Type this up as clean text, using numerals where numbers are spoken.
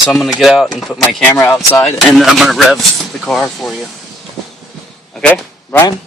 So I'm going to get out and put my camera outside, and then I'm going to rev the car for you. Okay, Brian?